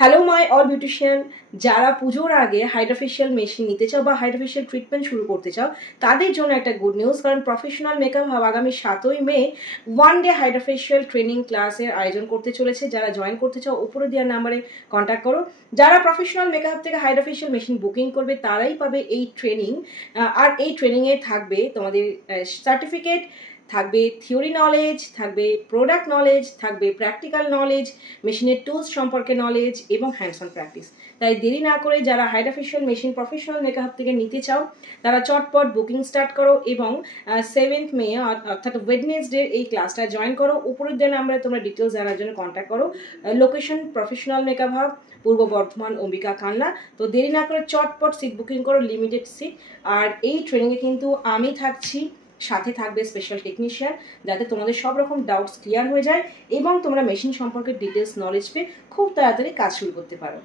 Hello my all beautician, যারা পুজোর আগে হাইড্রোফেশিয়াল মেশিন নিতে চাও বা হাইড্রোফেশিয়াল ট্রিটমেন্ট শুরু করতে চাও তাদের জন্য একটা গুড নিউজ। কারণ প্রফেশনাল মেকআপ হাব আগামী 7ই মে ওয়ান ডে হাইড্রোফেশিয়াল ট্রেনিং ক্লাসের আয়োজন করতে চলেছে। যারা জয়েন করতে চাও উপরে দেওয়ার নাম্বারে কন্ট্যাক্ট করো। যারা প্রফেশনাল মেকআপ থেকে হাইড্রোফেশিয়াল মেশিন বুকিং করবে তারাই পাবে এই ট্রেনিং। আর এই ট্রেনিংয়ে থাকবে তোমাদের সার্টিফিকেট, থাকবে থিওরি নলেজ, থাকবে প্রোডাক্ট নলেজ, থাকবে প্র্যাকটিক্যাল নলেজ, মেশিনের টুলস সম্পর্কে নলেজ এবং হ্যান্ডস অন প্র্যাকটিস। তাই দেরি না করে যারা হাইড্রোফেশিয়াল মেশিন প্রফেশনাল মেকআপ থেকে নিতে চাও তারা চটপট বুকিং স্টার্ট করো এবং 7th মে অর্থাৎ ওয়েডনেসডে এই ক্লাসটা জয়েন করো। উপরের দিন আমরা তোমরা ডিটেলস জানার জন্য কন্ট্যাক্ট করো। লোকেশন প্রফেশনাল মেকআপ হাব, পূর্ব বর্ধমান, অম্বিকা কান্না। তো দেরি না করে চটপট সিট বুকিং করো, লিমিটেড সিট। আর এই ট্রেনিংয়ে কিন্তু আমি থাকছি, সাথে থাকবে স্পেশাল টেকনিশিয়ান, যাতে তোমাদের সব রকম ডাউটস ক্লিয়ার হয়ে যায় এবং তোমরা মেশিন সম্পর্কে ডিটেলস নলেজ পেয়ে খুব তাড়াতাড়ি কাজ শুরু করতে পারো।